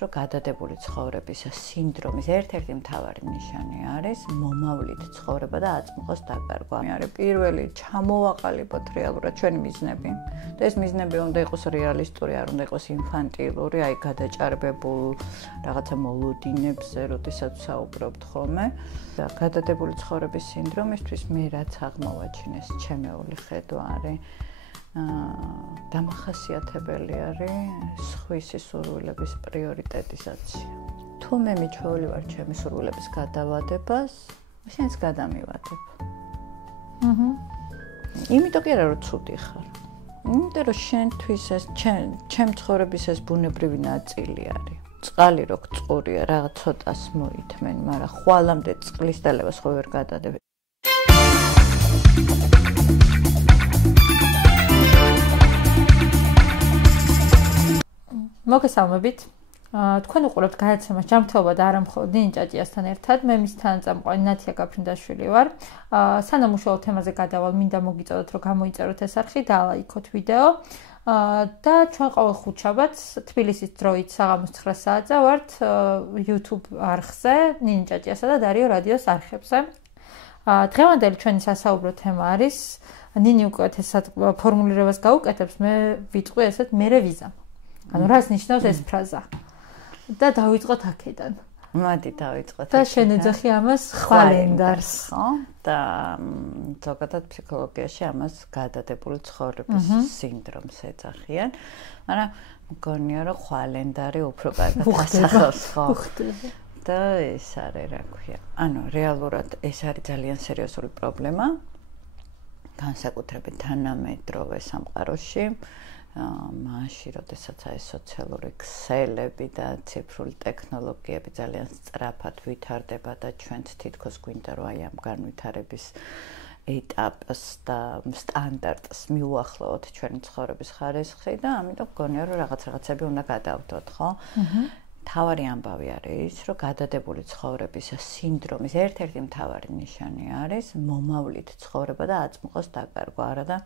რომ გადადებული ცხოვრების სინდრომის ერთ-ერთი მთავარი ნიშანი არის მომავლით ცხოვრება და აწმყოს დაკარგვა. არის პირველი ჩამოვაყალიბოთ რეალურად ჩვენი მიზნები. და ეს მიზნები უნდა იყოს რეალისტური, არ უნდა იყოს ინფანტილური, აი გადაჭარბებულ რაღაცა მოლოდინებზე, როდესაც საუბრობთ ხოლმე. და გადადებული ცხოვრების სინდრომისთვის მე რაც აღმოვაჩინეს ჩემეული ხედვა არის დამახასიათებელი არის სხვისი სურვილების პრიორიტეტიზაცია. თუ მე მიჩვეული ვარ ჩემი სურვილების გადავადებას, შენს გადამივადებ. იმიტომ კი არა რომ ცუდი ხარ. იმიტომ რომ შენთვის ეს ჩემ ცხოვრების ეს ბუნებრივი ნაწილი არის. წყალი რო გწყურია, რაღაც ცოტას მოითმენ, მაგრამ ხვალამდე წყლის დალევას ხო ვერ გადადებ. მოგესალმებით. თქვენ უყურებთ გადაცემას ჯანმრთელობა და არა მხოლოდ ნინი ჭაჭიასთან ერთად. მე მის თანაწამყვანი ნათია გაფრინდაშვილი ვარ. სანამ უშუალო თემაზე გადავალ, მინდა მოგიწოდოთ, რომ გამოიწეროთ ეს არხი და ლაიქოთ ვიდეო. და ჩვენ ყოველ ხუთშაბათს თბილისის დროით საღამოს 9 საათზე ვართ YouTube არხზე, ნინი ჭაჭიასა და დარიო რადიოს არხებზე. დღევანდელი ჩვენი სასაუბრო თემა არის ნინი უკეთესად ფორმულირებას გაუკეთებს, მე ვიტყვი ესეთ მერე ვიზამ. ანუ რას ნიშნავს ეს ფრაზა? და დავიწყოთ აქედან. მოდი დავიწყოთ. და შენეძახი ამას ხვალენდარს, ხო? და ზოგადად ფსიქოლოგიაში ამას გადადებული ცხოვრების სინდრომს ეძახიან. მაგრამ მგონია რომ ხვალენდარი უფრო კარგად ასახავს, ხო? და ეს არის რა ქვია. ანუ რეალურად ეს არის ძალიან სერიოზული პრობლემა. განსაკუთრებით თანამედროვე სამყაროში. მაშინ როდესაც აი სოციალური ქსელები და ციფრული ტექნოლოგიები ძალიან სწრაფად ვითარდება და ჩვენც თითქოს გვინდა რომ აი ამ განვითარების ეტაპს და სტანდარტს მიუახლოვოთ ჩვენი ცხოვრების ხარისხი და ამიტომ გონია რომ რაღაცები უნდა გადავდოთ, ხო? თავარი ამბავი არის რომ გადადებული ცხოვრების სინდრომის ერთ-ერთი მთავარი ნიშანი არის მომავლით ცხოვრება და აწმყოს დაკარგვა, არა და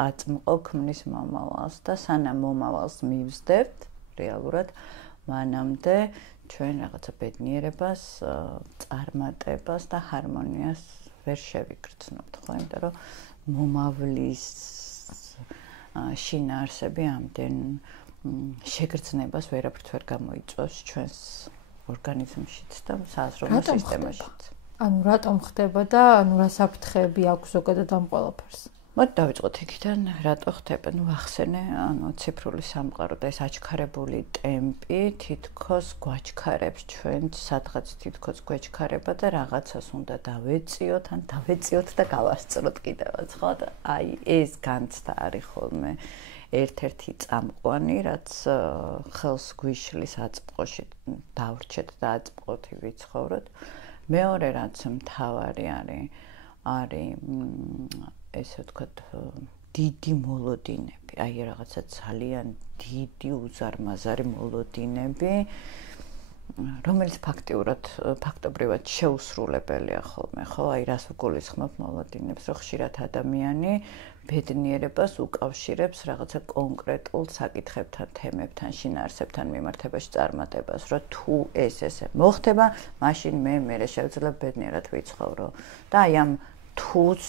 აწმყო ქმნის მომავალს და სანამ მომავალს მივსდებთ რეალურად მანამდე ჩვენ რაღაცა ბედნიერებას, წარმატებას და ჰარმონიას ვერ შევიგრძნობთ, ხო? იმიტომ რომ მომავლის შინაარსები ამდენ შეგრძნებას ვერაფრით ვერ გამოიწვევს ჩვენს ორგანიზმშიც და საზრდოო სისტემაშიც. ანუ რატომ ხდება და ანუ რა საფრთხეები აქვს ზოგადად ამ ყველაფერს? მოდი დავიწყოთ იქიდან, რატო ხდება? ნუ ახსენე, ანუ ციფრული სამყარო და ეს აჩქარებული ტემპი თითქოს გვაჩქარებს ჩვენს, სადღაც თითქოს გვეჩქარება და რაღაცას უნდა დავეწიოთ, ან დავეწიოთ და გავასწროთ კიდევაც, ხო? და აი ეს განცდა არის ხოლმე ერთ-ერთი წამყვანი, რაც ხელს გვიშლის აწმყოში დავრჩეთ და აწმყოთი ვიცხოვროთ. მეორე რაც მთავარი არის ესე ვთქვათ, დიდი მოლოდინები, აი რაღაცა ძალიან დიდი უზარმაზარი მოლოდინები, რომელიც ფაქტობრივად შეუსრულებელია ხოლმე, ხო? აი რას უგულისხმობ მოლოდინებს, რომ ხშირად ადამიანი ბედნიერებას უკავშირებს რაღაცა კონკრეტულ საკითხებთან, თემებთან, შინაარსებთან მიმართებაში წარმატებას, რომ თუ ესე მოხდება, მაშინ მე შევძლებ ბედნიერად ვიცხოვრო. და აი ამ თუს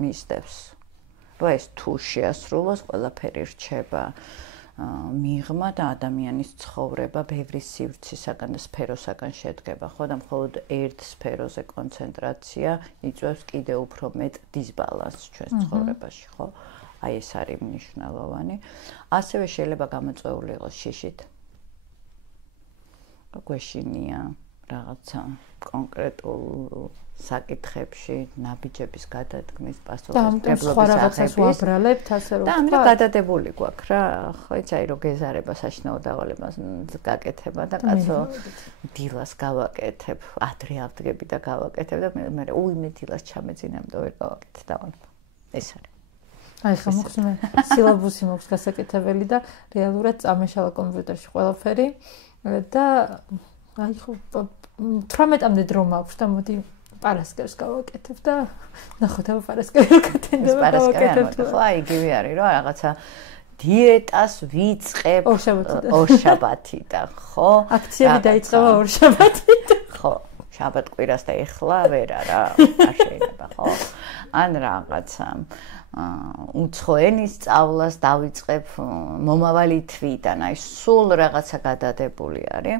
მისდევს. რომ ეს თუ შეასრულოს, ყველაფერი რჩება მიღმა და ადამიანის ცხოვრება ბევრი სივრცისაგან და სფეროსაგან შედგება, ხო? და მხოლოდ ერთ სფეროზე კონცენტრაცია იწვევს კიდევ უფრო მეტ დისბალანსს ჩვენს ცხოვრებაში, ხო? აი ეს არის მნიშვნელოვანი. ასევე შეიძლება გამოწვეული იყოს შიშით. გვეშინია რაღაცა კონკრეტულ საკითხებში ნაბიჯების გადადგმის პასუხისმგებლობის აღების ვაბრალებთ ასე რომ და ამიტომ გადადებული გვაქვს რა, ხო იცი აი რომ გეზარება საშინაო დავალებას გაკეთება და კაცო დილას გავაკეთებ, ადრე ავდგები და გავაკეთებ და მე მე დილას ჩამეძინე, ამიტომ ვერ გავაკეთე და ეს არის. აი ხა მოხსნა სილაბუსი მაქვს გასაკეთებელი და რეალურად წამეშალა კომპიუტერში ყველაფერი და აი ხო 18-მდე დრო მაქვს და მოდი პარასკევს გავაკეთებ და ნახოთ აბა პარასკევი გაკეთდება გავაკეთებ. ხო, აი იგივე არის, რომ რაღაცა დიეტას ვიწყებ ორშაბათიდან, ხო? აქციები დაიწყება ორშაბათიდან. ხო, შაბათ-კვირას და ეხლა ვერ არა, არ შეიძლება, ხო? ან რაღაცა უცხო ენის სწავლას დავიწყებ მომავალი თვიდან, აი სულ რაღაცა გადადებული არის.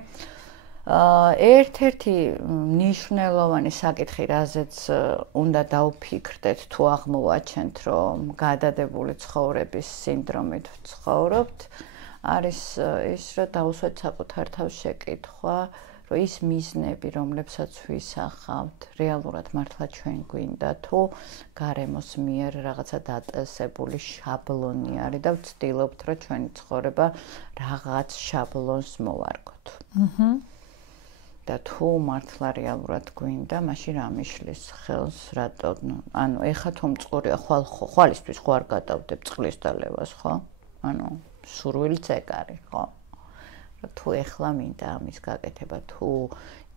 ერთ-ერთი მნიშვნელოვანი საკითხი, რაზეც უნდა დავფიქრდეთ, თუ აღმოვაჩენთ, რომ გადადებული ცხოვრების სინდრომით ვცხოვრობთ, არის ის, რომ დავუსვათ საკუთარ თავს შეკითხვა, რომ ის მიზნები, რომლებსაც ვისახავთ, რეალურად მართლა ჩვენ გვინდა, თუ გარემოს მიერ რაღაცა დაწესებული შაბლონი არის და ვცდილობთ, რომ ჩვენი ცხოვრება რაღაც შაბლონს მოვარგოთ. და თუ მართლა რეალურად გვინდა, მაშინ რა მიშლის ხელს, რატო, ანუ ეხა თუ მწყურია ხვალისთვის ხო არ გადავდებ წყლის დალევას, ხო? ანუ სურვილიც ეგ არის, ხო? თუ ეხლა მინდა ამის გაკეთება, თუ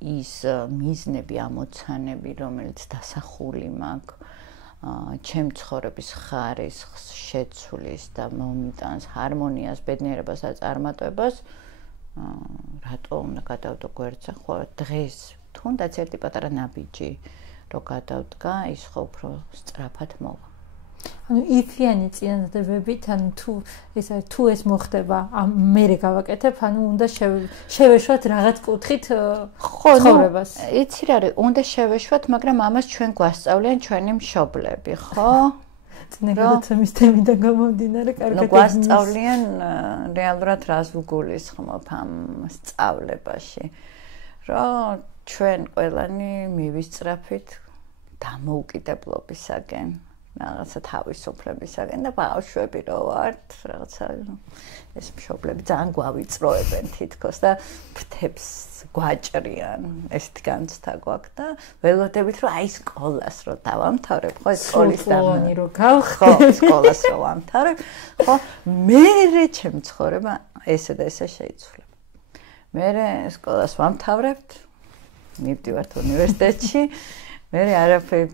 ის მიზნები, ამოცანები, რომელიც დასახული მაქვს, ჩემ ცხოვრების ხარისხს შეცვლის და მომიტანს ჰარმონიას, ბედნიერებას და წარმატებას, რატო უნდა გადავდო გვერდზე, ხო, დღეს თუნდაც ერთი პატარა ნაბიჯი რო გადავდგა, ის ხო უფრო სწრაფად მოვა. ანუ იფიანი წინადადებებით, ანუ თუ ეს მოხდება, მერე გავაკეთებ, ანუ უნდა შევეშვათ რაღაც კუთხით ცხოვრებას. იცი რა არის, უნდა შევეშვათ, მაგრამ ამას ჩვენ გვასწავლიან ჩვენი მშობლები, ხო? წინაგადაცემის თემიდან გამომდინარე, კარგად გვასწავლიან რეალურად რას ვგულისხმობ ამ სწავლებაში, რომ ჩვენ ყველანი მივისწრაფით დამოუკიდებლობისაკენ, რაღაცა თავისუფლებისაკენ და ბავშვები რო ვართ, რაღაცა ეს მშობლები ძალიან გვავიწროებენ თითქოს და ფრთებს გვაჭრიან, ესეთი განცდა გვაქვს და ველოდებით რომ აი სკოლას რო დავამთავრებ, ხო, სკოლის დამთავრებული რო გავხდე, ხო, სკოლას რო ვამთავრებ, ხო, მე ჩემი ცხოვრება ესე და ესე შეიცვლება. მე სკოლას ვამთავრებთ, მივდივართ უნივერსიტეტში, მე არაფერი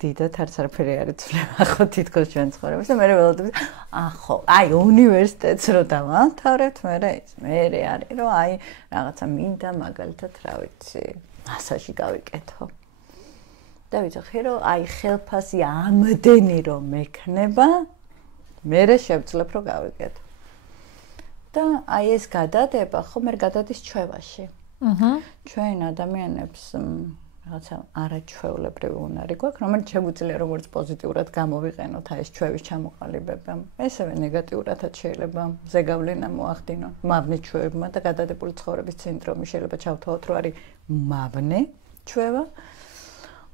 დიდად არც არაფერი არ იცვლება, ხო, თითქოს ჩვენ ცხოვრებას და მე ველოდებით, ხო, აი უნივერსიტეტს რო დავამთავრებთ, მე არის რომ აი რაღაცა მინდა მაგალითად, რა ვიცი, მასაჟი გავიკეთო. და ვიცი რომ აი ხელფასი ამდენი რომ მექნება, მე შევძლებ რომ გავიკეთო. და აი ეს გადადება, ხო, მე გადადის ჩვევაში. ჩვენ ადამიანებს რაღაცა არაჩვეულებრივი უნარი გვაქვს, რომელიც შეგვიძლია როგორც პოზიტიურად გამოვიყენოთ აი ეს ჩვევის ჩამოყალიბება. ესევე ნეგატიურადაც შეიძლება ზეგავლენა მოახდინონ მავნე ჩვევებმა და გადადებული ცხოვრების სინდრომი შეიძლება ჩავთვალოთ, რომ არის მავნე ჩვევა.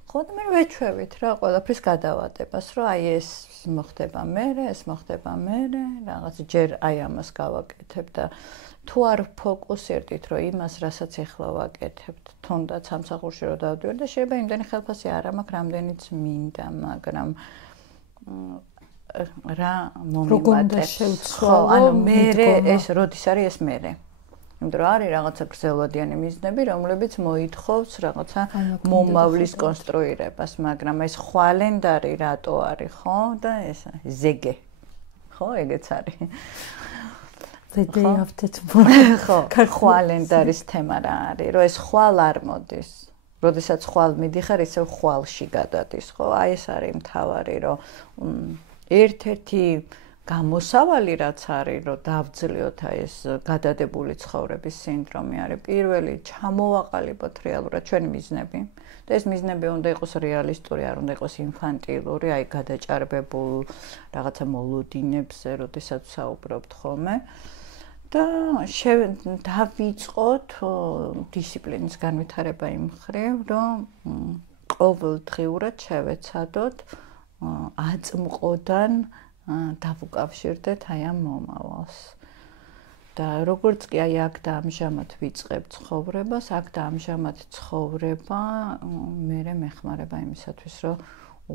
ხო და მე ვეჩვევით რა ყველაფრის გადავადებას, რომ აი ეს მოხდება მერე, ეს მოხდება მერე, რაღაც ჯერ აი ამას გავაკეთებ და თუ არ ფოკუსირდით, რომ იმას, რასაც ეხლა ვაკეთებთ, თუნდაც სამსახურში რო დავდივარ და შეიძლება იმდენი ხელფასი არ მაქვს, რამდენიც მინდა, მაგრამ რა მომიმატებს. ხო, ანუ მერე ეს როდის არის ეს მერე? იმიტომ რომ არის რაღაცა გრძელვადიანი მიზნები, რომლებიც მოითხოვს რაღაცა მომავლის კონსტრუირებას, მაგრამ ეს ხვალენდარი რატო არის, ხო? და ეს ზეგე. ხო, ეგეც არის. The day after tomorrow. ხო, ხვალენდარის თემა რა არის, რომ ეს ხვალ არ მოდის. როდესაც ხვალ მიდიხარ, ისევ ხვალში გადადის, ხო? აი ეს არის მთავარი, რომ ერთ-ერთი გამოსავალი რაც არის, რომ დავძლიოთ აი ეს გადადებული ცხოვრების სინდრომი არის. პირველი, ჩამოვაყალიბოთ რეალურად ჩვენი მიზნები. და ეს მიზნები უნდა იყოს რეალისტური, არ უნდა იყოს ინფანტილური, აი გადაჭარბებულ რაღაცა მოლოდინებზე, როდესაც საუბრობთ ხოლმე. და დავიწყოთ დისციპლინის განვითარება იმ მხრივ, რომ ყოველდღიურად შევეცადოთ აწმყოდან დავუკავშირდეთ აი ამ მომავალს. და როგორც კი აი აქ და ამჟამად ვიწყებ ცხოვრებას, აქ და ამჟამად ცხოვრება მე მეხმარება იმისათვის, რომ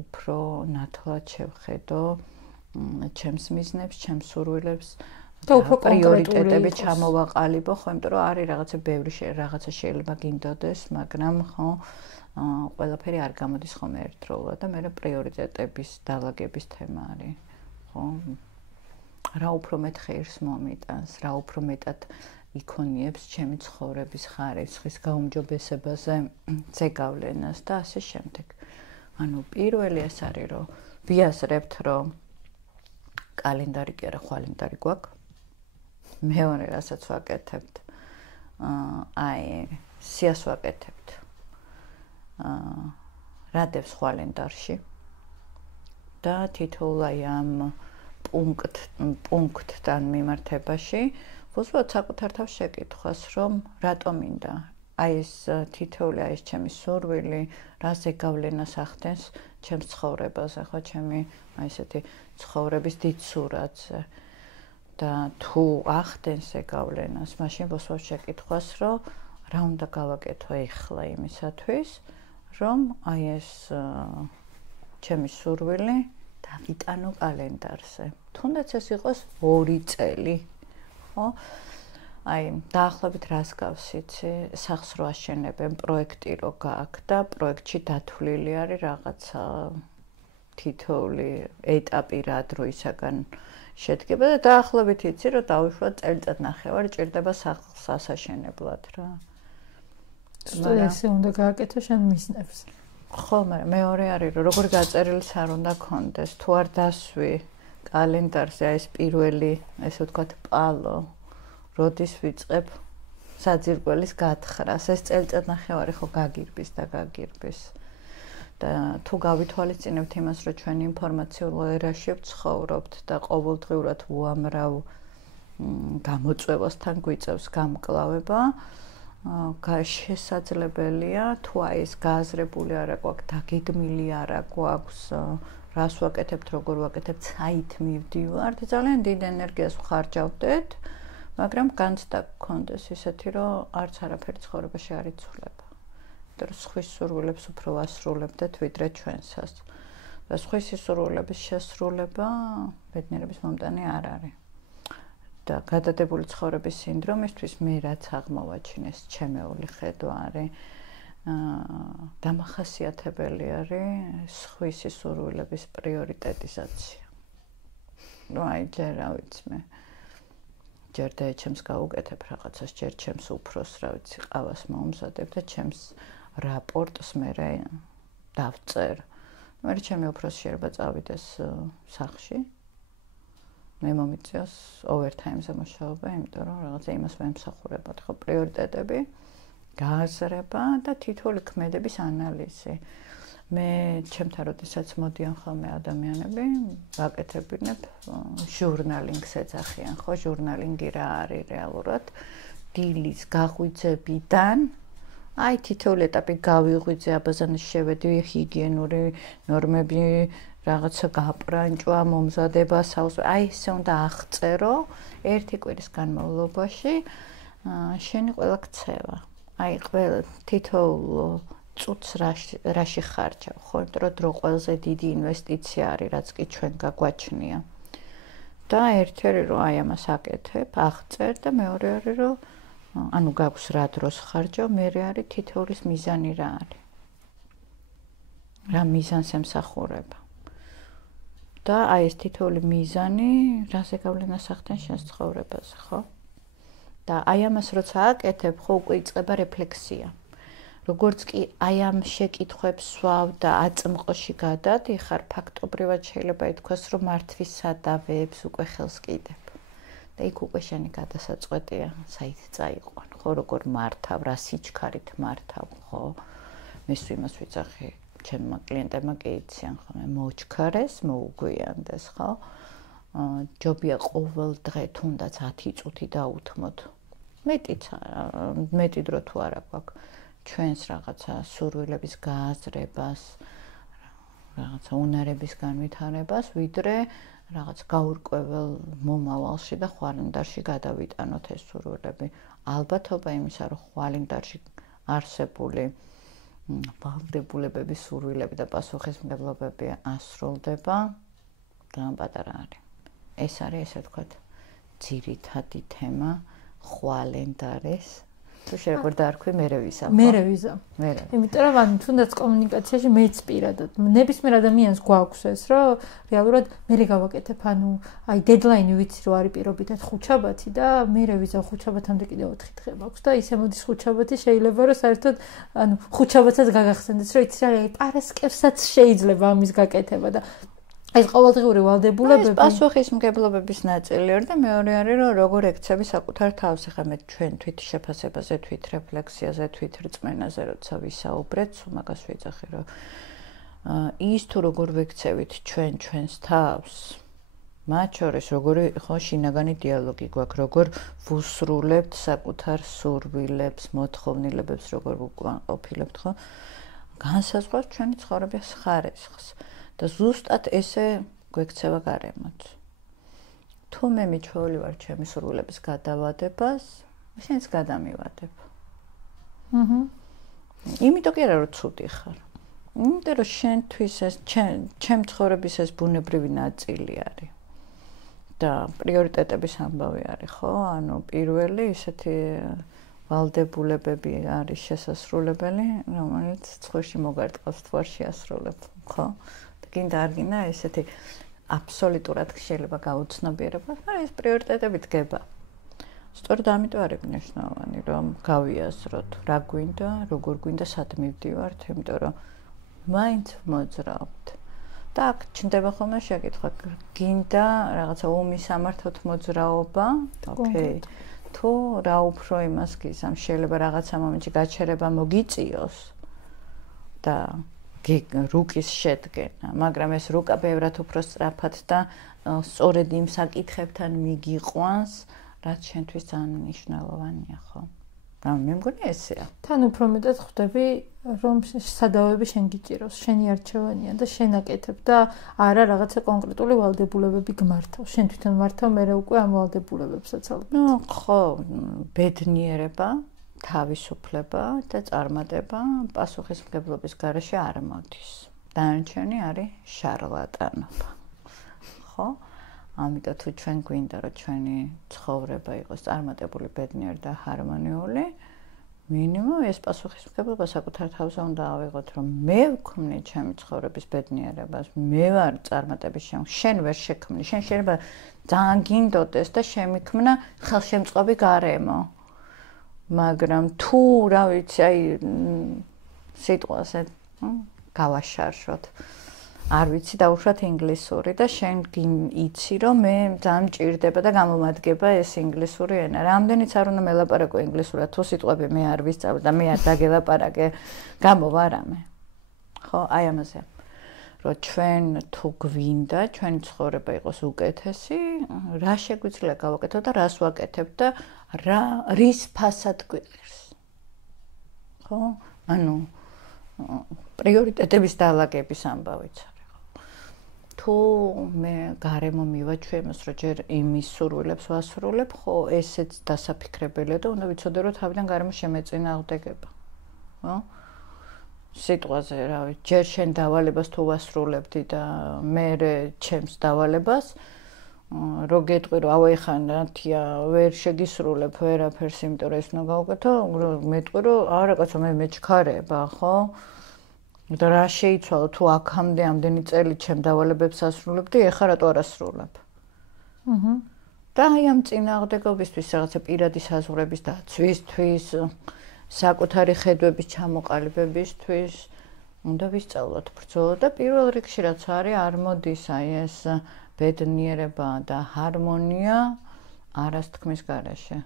უფრო ნათლად შევხედო ჩემს მიზნებს, ჩემს სურვილებს და უფრო პრიორიტეტები ჩამოვაყალიბო, ხო, იმიტომ რომ არის რაღაცა ბევრი რაღაცა შეიძლება გინდოდეს, მაგრამ ხო ყველაფერი არ გამოდის ხოლმე ერთდროულად და მე პრიორიტეტების დალაგების თემა არის, ხო? რა უფრო მეტ ხერს მომიტანს, რა უფრო მეტად იქონიებს ჩემი ცხოვრების ხარისხის გაუმჯობესებაზე ზეგავლენას და ასე შემდეგ. ანუ პირველი ეს არის, რომ ვიაზრებთ, რომ კალენდარი კი არა, ხვალენდარი გვაქვს. მეორე რასაც ვაკეთებთ, სიას ვაკეთებთ. რადევს ხვალენდარში და თითოეულ ამ პუნქტთან მიმართებაში უბრალოდ საკუთარ თავს შეკითხვას, რომ რატომ მინდა ეს თითოეული ეს ჩემი სურვილი, რა ზეგავლენას ახდენს ჩემს ცხოვრებაზე, ხო, ჩემი ესეთი ცხოვრების დიდ სურათზე. და თუ ახდენს ზეგავლენას, მაშინ ვუსვამ შეკითხვას, რომ რა უნდა გავაკეთო ახლა იმისათვის, რომ ეს ჩემი სურვილი დავიტანო კალენდარზე. თუნდაც ეს იყოს 2 წელი, ხო? დაახლოებით რას გავსიცი, სახს რო აშენებენ, პროექტი რო გააქვს და პროექტში დათვლილი არის რაღაცა თითოეული ეტაპი რა დროისაგან შედგება და დაახლოებით იცი, რომ დავუშვათ წელიწადნახევარი ჭირდება სახს ასაშენებლად რა. ეს უნდა გააკეთო შენ მისნებს. ხო, მაგრამ მეორე არის, რომ როგორი გაწერილიც არ უნდა კონდეს, თუ არ დასვი კალენდარზე ეს პირველი, ესე ვთქვათ, პალო, როდის ვიწყებ საძირკველის გათხრას, ეს წელიწადნახევარი ხო გაგირბის და გაგირბის. და თუ გავითვალისწინებთ იმას, რომ ჩვენ ინფორმაციულ ერაში ვცხოვრობთ და ყოველდღიურად უამრავ გამოწვევასთან გვიწევს გამკლავება, შესაძლებელია თუ ეს გააზრებული არა გვაქვს, დაგეგმილი არა გვაქვს, რას ვაკეთებთ, როგორ ვაკეთებთ, საით მივდივართ, ძალიან დიდ ენერგიას ვხარჯავდეთ, მაგრამ განცდა გქონდეს ისეთი, რომ არც არაფერი ცხოვრებაში არ იცვლება. იმიტომ რომ სხვის სურვილებს უფრო ვასრულებდეთ, ვიდრე ჩვენსას. და სხვის სურვილების შესრულება ბედნიერების მომტანი არ არის. და გადადებული ცხოვრების სინდრომისთვის მე რაც აღმოვაჩინეს, ჩემეული ხედვა არის, დამახასიათებელი არის სხვის სურვილების პრიორიტეტიზაცია. ჯერ რა ვიცი მე ჯერ და ჩემს გავუკეთებ რაღაცას, ჯერ ჩემს უფროს, რა ვიცი, ყავას მომზადებ და ჩემს რაპორტს მე დავწერ. მე ჩემი უფროსი შეიძლება წავიდეს სახლში. მე მომიწევს overtime-ზე მუშაობა, იმიტომ რომ რაღაცა იმას ვემსახურებოდ, ხო, პრიორიტეტები, გააზრება და თითოეული ქმედების ანალიზი. მე ჩემთან როდესაც მოდიან ხოლმე ადამიანები, ვაკეთებინებ ჟურნალინგს ეძახიან, ხო, ჟურნალინგი რა არის რეალურად? დილის გაღვიძებიდან თითოეული ეტაპი გავიღვიძე, აბაზანის შევედი, ჰიგიენური ნორმები, რაღაცა გაპრანჭვა, მომზადება, ესე უნდა აღწერო ერთი კვირის განმავლობაში შენი ყველა ქცევა. ყველა თითოეულ წუთს რაში ხარჯავ, ხო, იმიტომ რომ დრო ყველაზე დიდი ინვესტიცია არის, რაც კი ჩვენ გაგვაჩნია. და ერთი არის, რომ ამას აკეთებ, აღწერ და მეორე არის, რომ ანუ გაქვს რა დროს ხარჯავ, მეორე არის თითოეულის მიზანი რა არის. რა მიზანს ემსახურება. და ეს თითოეული მიზანი რა ზეგავლენას ახდენს შენს ცხოვრებაზე, ხო? და ამას როცა აკეთებ, ხო უკვე იწყება რეფლექსია. როგორც კი ამ შეკითხვებს სვავ და აწმყოში გადადიხარ, ფაქტობრივად შეიძლება ითქვას, რომ მართვის სადავეებს უკვე ხელს კიდებ. და იქ უკვე შენი გადასაწყვეტია, საით წაიყვან, ხო, როგორ მართავ, რა სიჩქარით მართავ, ხო? მე იმას ვიცახი, ჩემმა კლიენტებმა კი იციან, ხო, მე მოჩქარეს, მოუგვიანდეს, ხო? ჯობია ყოველ დღე თუნდაც 10 წუთი დაუთმოთ. მეტი დრო თუ არა გვაქვს ჩვენს რაღაცა სურვილების გააზრებას, რაღაცა უნარების განვითარებას, ვიდრე რაღაც გაურკვეველ მომავალში და ხვალინდარში გადავიტანოთ ეს სურვილები. ალბათობა იმისა, რომ ხვალინდარში არსებული ვალდებულებების სურვილები და პასუხისმგებლობები ასრულდება, ძალიან პატარა არის. ეს არის, ესე ვთქვათ, ძირითადი თემა ხვალენდარის თუ შეგვარ დაარქვი მერე ვიზა. მერე ვიზა. იმიტომ რომ ანუ თუნდაც კომუნიკაციაში მეც პირადად ნებისმიერ ადამიანს გვაქვს ეს, რომ რეალურად მერე გავაკეთებ, ანუ აი დედლაინი ვიცი რომ არის პირობითად ხუთშაბათი და მერე ვიზა ხუთშაბათამდე კიდე 4 დღე მაქვს და ისე მოდის ხუთშაბათი შეიძლება რომ საერთოდ ანუ ხუთშაბათსაც გაგახსენდეს, რომ იცი რა პარასკევსაც შეიძლება ამის გაკეთება და ეს ყოველდღიური ვალდებულებები. ეს პასუხისმგებლობების ნაწილი არის და მეორე არის რომ როგორ ექცევი საკუთარ თავს, ახლა მე ჩვენ თვით შეფასებაზე, თვით რეფლექსიაზე, თვით რწმენაზე, როცა ვისაუბრეთ, მაგას ვიძახი რომ ის თუ როგორ ვექცევით ჩვენს თავს, მათ შორის როგორი ხო შინაგანი დიალოგი გვაქვს, როგორ ვუსრულებთ საკუთარ სურვილებს, მოთხოვნილებებს, როგორ ვუკვანყოფილებთ, ხო? განსაზღვრავს ჩვენი ცხოვრების ხარისხს. და ზუსტად ესე გვექცევა გარემოც. თუ მე მიჩვეული ვარ ჩემი სურვილების გადავადებას, შენც გადამივადებ. იმიტომ კი არა რომ ცუდი ხარ. იმიტომ რომ შენთვის ეს ჩემ ცხოვრების ეს ბუნებრივი ნაწილი არის. და პრიორიტეტების ამბავი არის, ხო? ანუ პირველი ისეთი ვალდებულებები არის შესასრულებელი, რომელიც ცხოვრში მოგარტყავს თუ არ შეასრულებ, ხო? გინდა არ გინდა ესეთი აბსოლუტურად შეიძლება გაუცნობიერება, მაგრამ ეს პრიორიტეტები დგება. სწორედ ამიტომ არის მნიშვნელოვანი, რომ გავიაზროთ, რა გვინდა, როგორ გვინდა, სად მივდივართ, იმიტომ რომ მაინც მოძრაობთ. და აქ ჩნდება ხოლმე შეკითხვა, გინდა რაღაცა ომისამართოთ მოძრაობა, ოკეი. თუ რა უფრო იმას გიზამ, შეიძლება რაღაცა მომენტში გაჩერება მოგიწიოს და რუკის შედგენა, მაგრამ ეს რუკა ბევრად უფრო სწრაფად და სწორედ იმ საკითხებთან მიგიყვანს, რაც შენთვის ძალიან მნიშვნელოვანია, ხო? მე მგონი ესეა. თან უფრო მეტად ხვდები, რომ სადავები შენ გიჭიროს, შენი არჩევანია და შენ აკეთებ და არა რაღაცა კონკრეტული ვალდებულებები გმართავს. შენ თვითონ მართავ, მე უკვე ამ ვალდებულებებსაც ალბათ. ხო, ბედნიერება, თავისუფლება და წარმატება პასუხისმგებლობის გარეშე არ მოდის. დანარჩენი არის შარლატანობა. ხო? ამიტომ თუ ჩვენ გვინდა რომ ჩვენი ცხოვრება იყოს წარმატებული, ბედნიერი და ჰარმონიული, მინიმუმ ეს პასუხისმგებლობა საკუთარ თავზე უნდა ავიღოთ, რომ მე ვქმნი ჩემი ცხოვრების ბედნიერებას, მე ვარ წარმატების შემქმნელი, შენ ვერ შექმნი, შენ შეიძლება ძალიან გინდოდეს და შემიქმნა ხელშემწყობი გარემო. მაგრამ თუ რა ვიცი, აი სიტყვაზე გავაშარშოთ. არ ვიცი დაუშვათ ინგლისური და შენ იცი რომ მე ძალიან მჭირდება და გამომადგება ეს ინგლისური ენა. რამდენიც არ უნდა მელაპარაკო ინგლისურად, თუ სიტყვები მე არ ვისწავლე და მე არ დაგელაპარაკე, გამოვა რამე. ხო, აი ამაზე. რომ ჩვენ თუ გვინდა ჩვენი ცხოვრება იყოს უკეთესი, რა შეგვიძლია გავაკეთოთ და რას ვაკეთებ და რის ფასად გვიყირს. ხო? ანუ პრიორიტეტების დაალაგების ამბავიც არის. თუ მე გარემო მივაჩვე იმას, რომ ჯერ იმის სურვილებს ვასრულებ, ხო, ესეც დასაფიქრებელია და უნდა ვიცოდე, რომ თავიდან გარემო შემეწინააღმდეგება. ხო? სიტყვაზე, რა ვიცი, ჯერ შენ დავალებას თუ ვასრულებდი და მე ჩემს დავალებას, რო გეტყვი, რომ აუ ეხლა ნათია ვერ შეგისრულებ ვერაფერს, იმიტომ რომ ეს უნდა გავაკეთო, მეტყვი, რომ არა კაცო, მე მეჩქარება, ხო? და რა შეიცვალო თუ აქამდე ამდენი წელი ჩემ დავალებებს ასრულებდი, ეხლა რატო არ ასრულებ? და აი ამ წინააღმდეგობისთვის, რაღაცა პირადი საზღვრების დაცვისთვის, საკუთარი ხედვების ჩამოყალიბებისთვის უნდა ვისწავლოთ ბრძოლა და პირველ რიგში რაც არის, არ მოდის აი ეს ბედნიერება და ჰარმონია არასთქმის გარეშე.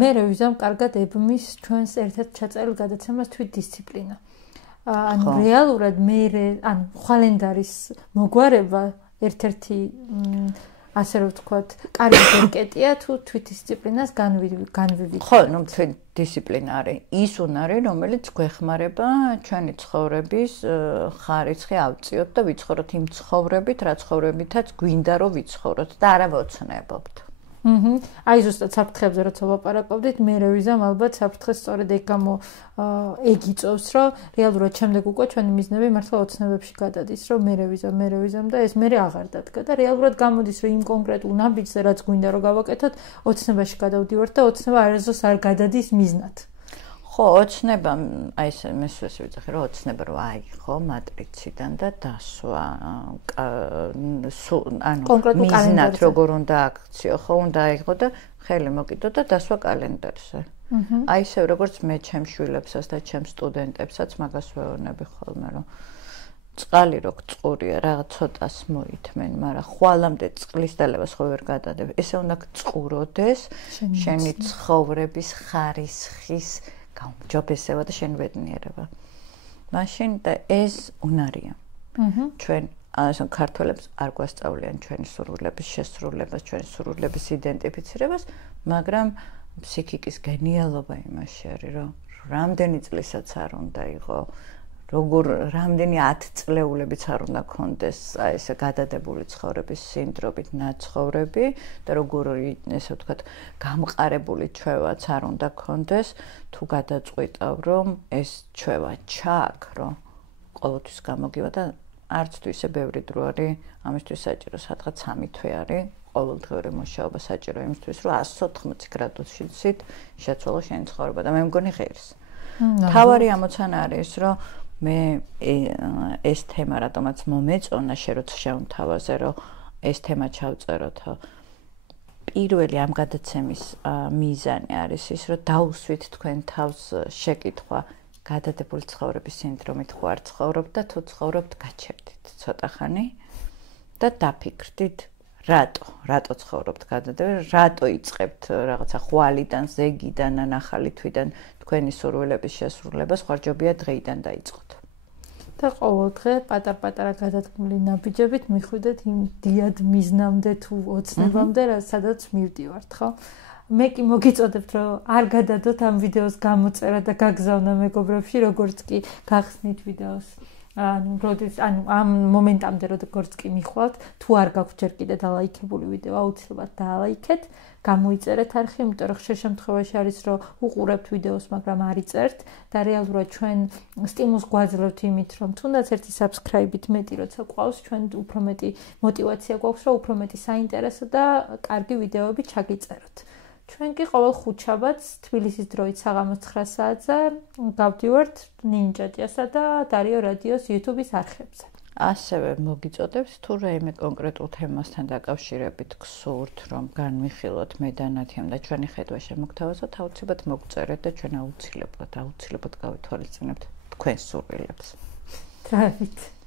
მე ვიზამ კარგად ებმის ჩვენს ერთ-ერთ ჩაწერილ გადაცემას თვით დისციპლინა. ანუ რეალურად მე ანუ ხვალენდარის მოგვარება ერთ-ერთი ასე რომ ვთქვათ, კარგი ბერკეტია თუ თვით დისციპლინას განვივით. ხო, ნუ თვით დისციპლინა არის ის უნარი, რომელიც გვეხმარება ჩვენი ცხოვრების ხარისხი ავწიოთ და ვიცხოვროთ იმ ცხოვრებით, რა ცხოვრებითაც გვინდა რომ ვიცხოვროთ და არა ვოცნებობთ. აი ზუსტად საფრთხეებზე რაც ვლაპარაკობდით, მე რევიზამ ალბათ საფრთხეს სწორედ ეგ იწოვს, რომ რეალურად შემდეგ უკვე ჩვენი მიზნები მართლა ოცნებებში გადადის, რომ მე რევიზამ და ეს მე აღარ დადგა და რეალურად გამოდის, რომ იმ კონკრეტულ ნაბიჯზე რაც გვინდა რომ გავაკეთოთ, ოცნებაში გადავდივართ და ოცნება არასდროს არ გადადის მიზნად. ხო, ოცნება, აი ეს მესვეს ვიცახი, რომ ოცნება რო აიღო მატრიციდან და დასვა, მიზნად როგორ უნდა აქციო, ხო, უნდა აიღო და ხელი მოკიდო და დასვა კალენდარზე. აი ისე როგორც მე ჩემს შვილებსაც და ჩემს სტუდენტებსაც მაგას ვეუბნები ხოლმე, რომ წყალი რო წყურია, რაღაც ცოტას მოითმენ, მაგრამ ხვალამდე წყლის დალევას ხო ვერ გადადებ. ესე უნდა წყუროდეს შენი ცხოვრების ხარისხის გაუმჯობესება და შენ ბედნიერება. მაშინ და ეს უნარია. ჩვენ ქართველებს არ გვასწავლიან ჩვენი სურვილების შესრულებას, ჩვენი სურვილების იდენტიფიცირებას, მაგრამ ფსიქიკის გენიალობა იმაში არის, რომ რამდენი წლისაც არ უნდა იყო, რამდენი 10 წლეულებიც არ უნდა კონდეს ესე გადადებული ცხოვრების სინდრომით ნაცხოვრები და როგორი ესე ვთქვათ გამყარებული ჩვევაც არ უნდა კონდეს თუ გადაწყვიტავ რომ ეს ჩვევა ჩააქრო ყოველთვის გამოგივა და არც თუ ისე ბევრი დრო არის ამისთვის საჭირო სადღაც 3 თვე არის ყოველდღიური მუშაობა საჭირო იმისთვის რომ 180 გრადუსით შეცვალო შენი ცხოვრება და მე მგონი ღირს თავარი ამოცანა არის რომ მე ეს თემა რატომაც მომეწონა შენ როცა შევთავაზე რომ ეს თემა ჩავწეროთო პირველი ამ გადაცემის მიზანი არის ის რომ დაუსვით თქვენ თავს შეკითხვა გადადებული ცხოვრების სინდრომით ხო არ ცხოვრობთ და თუ ცხოვრობთ გაჩერდით ცოტა ხანი და დაფიქრდით რატო ცხოვრობთ გადადებულ რატო იწყებთ რაღაცა ხვალიდან ზეგიდან ან ახალი თვიდან თქვენი სურვილების შესრულებას ხარჯობია დღეიდან დაიწყოთ. და ყოველ დღე პატარ-პატარა გადადგმული ნაბიჯებით მიხვიდეთ იმ დიად მიზნამდე თუ ოცნებამდე, სადაც მივდივართ, ხო? მე კი მოგიწოდებთ, რომ არ გადადოთ ამ ვიდეოს გამოწერა და გაგზავნა მეგობრებში, როგორც კი გახსნით ვიდეოს. ამ მომენტამდე როგორც კი მიხვალთ, თუ არ გაქვთ ჯერ კიდე დალაიქებული ვიდეო, აუცილებლად დაალაიქეთ, გამოიწერეთ არხი, იმიტომ რომ ხშირ შემთხვევაში არის, რომ უყურებთ ვიდეოს, მაგრამ არ იწერთ და რეალურად ჩვენ სტიმულს გვაძლევთ იმით, რომ თუნდაც ერთი subscribe-ით მეტი როცა გვყავს, ჩვენ უფრო მეტი мотиваცია გვაქვს, რომ უფრო მეტი საინტერესო და კარგი ვიდეოები ჩაგიწეროთ. ჩვენ კი ყოველ ხუთშაბათს თბილისის დროით საღამოს 9 საათზე გავდივართ ნინჯაჭიასა და დარიო რადიოს YouTube-ის არხებზე. ასევე მოგიწოდებთ თუ რაიმე კონკრეტულ თემასთან დაკავშირებით გსურთ რომ განვიხილოთ მე და ნათიამ და ჩვენი ხედვა შემოგთავაზოთ, აუცილებლად მოგწერეთ და ჩვენ აუცილებლად გავითვალისწინებთ თქვენს სურვილებს. დროებით.